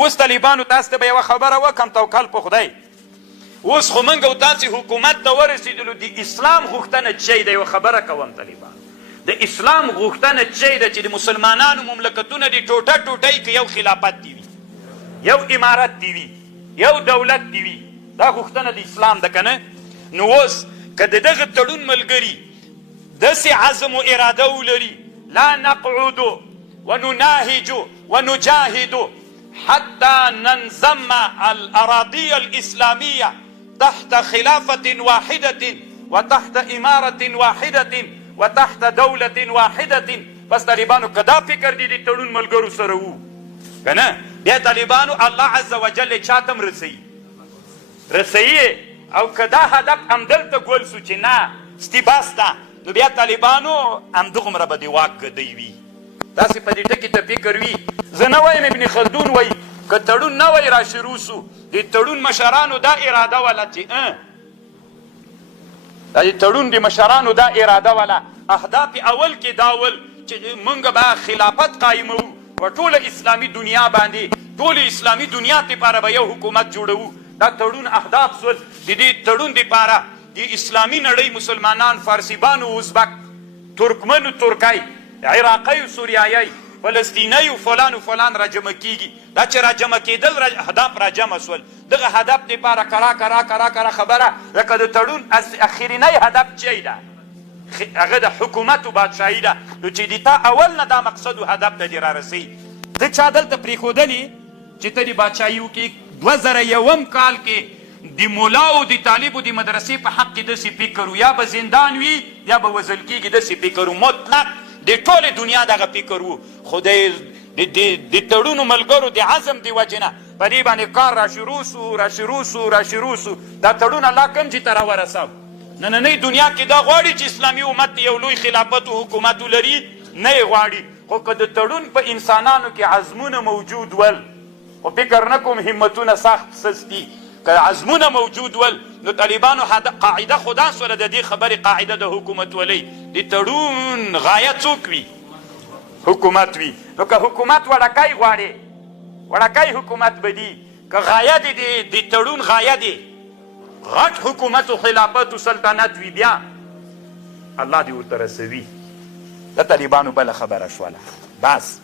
اوس طالبانو تاسو ته به یوه خبره وکړم توکل په خدای اوس خو موږ او تاسې حکومت ته ورسېدلو د اسلام غوښتنه څه ده یوه خبره کوم طالبانو د اسلام غوښتنه څه ده چې د مسلمانانو مملکتونه دي ټوټه ټوټه که یو خلافت دي وي یو امارت دي وي یو دولت دي وي دا غوښتنه د اسلام ده که نه نو اوس که د دغه تړون ملګري داسې عزم و اراده ولري لا نقعد ونناهج ونجاهد حتى ننزم الأراضي الإسلامية تحت خلافة واحدة وتحت إمارة واحدة وتحت دولة واحدة بس طالبانو کدا فکر دی دی تړون ملګرو سره وو کنه بیا طالبانو الله عز وجل چاتم رسوي او کدا هدف همدلته ګول سو چې نه ستیباسته نو بیا طالبانو همدغومره به د واک ګدی وي تاسې په دې ټکي ته فکر وي زه نه وایم ابن خلدون وایي که تړون نه وای را شروع سو د تړون مشرانو دا اراده وله چې د تړون د مشرانو دا اراده وله اهداف اول کې دا ول چې موږ به خلافت قایموو په ټوله اسلامي دنیا باندې ټولې اسلامي دنیا دپاره به یو حکومت جوړوو دا تړون اهداف سول د دې تړون دپاره د اسلامي نړۍ مسلمانان فارسیبانو ازبک ترکمن ترکی عراقی و سوریایی فلسطینی و فلان و فلان را جمع کیږي دا چې را جمع کېدل اهداف را جمع سول دغه هدف دپاره کرا خبره لکه د تړون اخرینی هدف چی ده هغه د حکومت و بادشاهي ده نو چې د تا اول نه دا مقصد و هدف ته دې را رسوي ته چا دلته پرېښودلې چې ته د بادشاهي وکړې 2001 کال کې د ملاو د طالبو د مدرسې په حق کې داسې فکر و یا به زندان وي یا به وژل کېږي داسې فکر و مطلق د ټولې دنیا دغه فکر و خو د تړونو ملګرو د عزم د وجې نه په دې باندې کار را شروع سو دا تړون الله کوم چې ته راورسو نننۍ دنیا کې دا غواړي چې اسلامي امت یو لوی خلافت و حکومت ولري نه یې غواړي خو که د تړون په انسانانو کې عزمونه موجود ول خو فکر نه کوم همتونه سخت سستی که عزمونه موجود ول نو طالبانو قاعده خدا سره د دې خبرې قاعده د حکومت ولۍ د تړون غایه څوک وي حکومت وي نو که حکومت وړکی غواړي وړکی حکومت به دي که غایه دی د تړون غایه دی غټ حکومت و خلافت و سلطنت وي بیا الله دې ورته رسوي د طالبانو بله خبره شوله بس